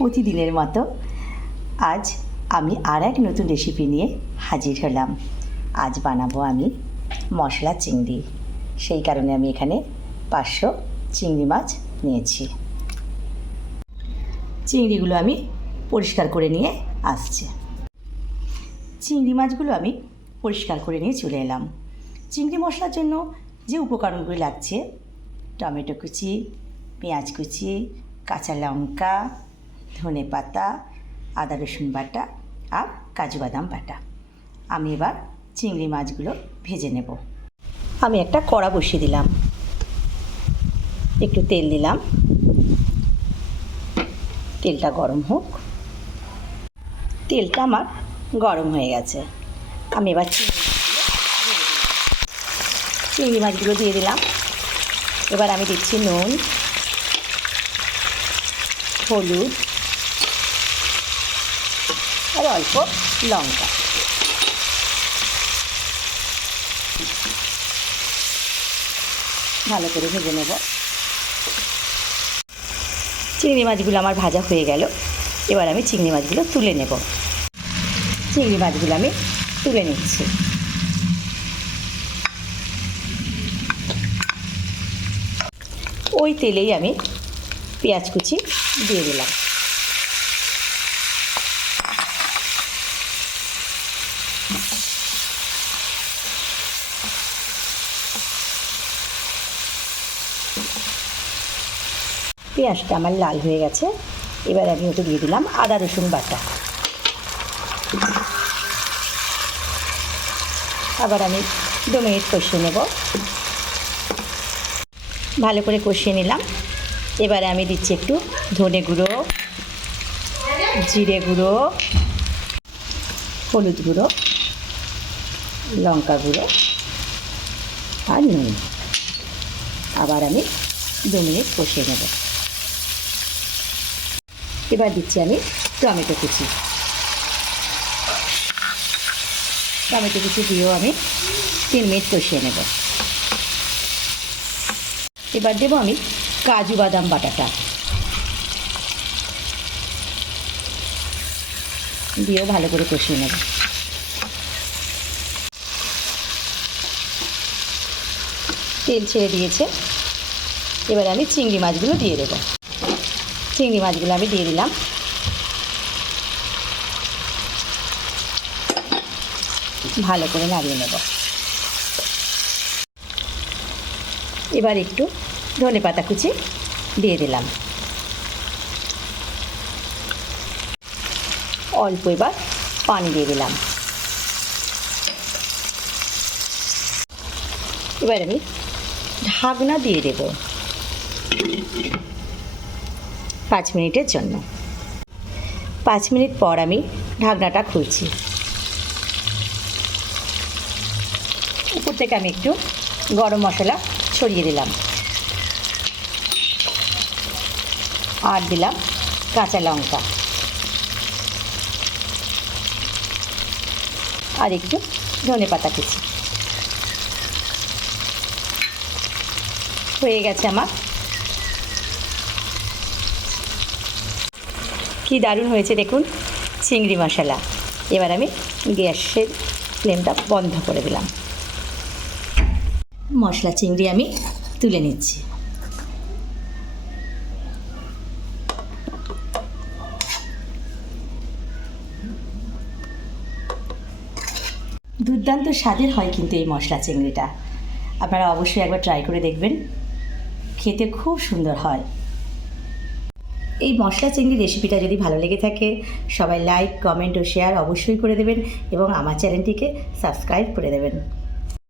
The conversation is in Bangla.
প্রতিদিনের মতো আজ আমি আর এক নতুন রেসিপি নিয়ে হাজির হলাম। আজ বানাবো আমি মশলা চিংড়ি। সেই কারণে আমি এখানে পাঁচশো চিংড়ি মাছ নিয়েছি। চিংড়িগুলো আমি পরিষ্কার করে নিয়ে আসছি। চিংড়ি মাছগুলো আমি পরিষ্কার করে নিয়ে চলে এলাম। চিংড়ি মশলার জন্য যে উপকরণগুলি লাগছে, টমেটো কুচি, পেঁয়াজ কুচি, কাঁচা লঙ্কা ধনে পাতা, আদা রসুন বাটা আর কাজু বাদাম বাটা। আমি এবার চিংড়ি মাছগুলো ভেজে নেব। আমি একটা কড়া বসিয়ে দিলাম। একটু তেল দিলাম। তেলটা গরম হোক। তেলটা আমার গরম হয়ে গেছে। আমি এবার চিংড়ি মাছগুলো দিয়ে দিলাম। এবার আমি দিচ্ছি নুন, হলুদ আর অল্প লঙ্কা। ভালো করে ভেজে নেব। চিংড়ি মাছগুলো আমার ভাজা হয়ে গেল। এবার আমি চিংড়ি মাছগুলো তুলে নেব। চিংড়ি মাছগুলো আমি তুলে নিচ্ছি। ওই তেলেই আমি পেঁয়াজ কুচি দিয়ে দিলাম। পেঁয়াজটা আমার লাল হয়ে গেছে। এবার আমি ওতে দিয়ে দিলাম আদা, রসুন বাটা। আবার আমি দু মিনিট কষিয়ে নেব। ভালো করে কষিয়ে নিলাম। এবারে আমি দিচ্ছি একটু ধনে গুঁড়ো, জিরে গুঁড়ো, হলুদ গুঁড়ো, লঙ্কা গুঁড়ো আর নুন। আবার আমি দু মিনিট কষিয়ে নেব। এবার দিচ্ছি আমি টমেটো কুচি। টমেটো কুচি দিয়েও আমি তিন মিনিট কষিয়ে নেব। এবার দেবো আমি কাজু বাদাম বাটাটা। দিয়েও ভালো করে কষিয়ে নেব। তেল ছেড়ে দিয়েছে। এবার আমি চিংড়ি মাছগুলো দিয়ে দেবো। চিংড়ি মাছগুলো আমি দিয়ে দিলাম। ভালো করে নাড়িয়ে নেব। এবার একটু ধনে পাতা কুচি দিয়ে দিলাম। অল্প এবার পানি দিয়ে দিলাম। এবার আমি ঢাকনা দিয়ে দেব। পাঁচ মিনিটের জন্য। পাঁচ মিনিট পর আমি ঢাকনাটা খুলছি। উপর থেকে আমি একটু গরম মশলা ছড়িয়ে দিলাম। আর দিলাম কাঁচা লঙ্কা। আর একটু ধনে পাতা কুচি। হয়ে গেছে আমার কি দারুণ হয়েছে দেখুন, চিংড়ি মশলা। এবার আমি গ্যাসের ফ্লেমটা বন্ধ করে দিলাম। মশলা, চিংড়ি আমি তুলে নিচ্ছি। দুর্দান্ত স্বাদের হয় কিন্তু এই মশলা, চিংড়িটা। আপনারা অবশ্যই একবার ট্রাই করে দেখবেন। খেতে খুব সুন্দর হয়। এই মশলা চিংড়ি রেসিপিটা যদি ভালো লেগে থাকে, সবাই লাইক কমেন্ট ও শেয়ার অবশ্যই করে দেবেন এবং আমার চ্যানেলটিকে সাবস্ক্রাইব করে দেবেন।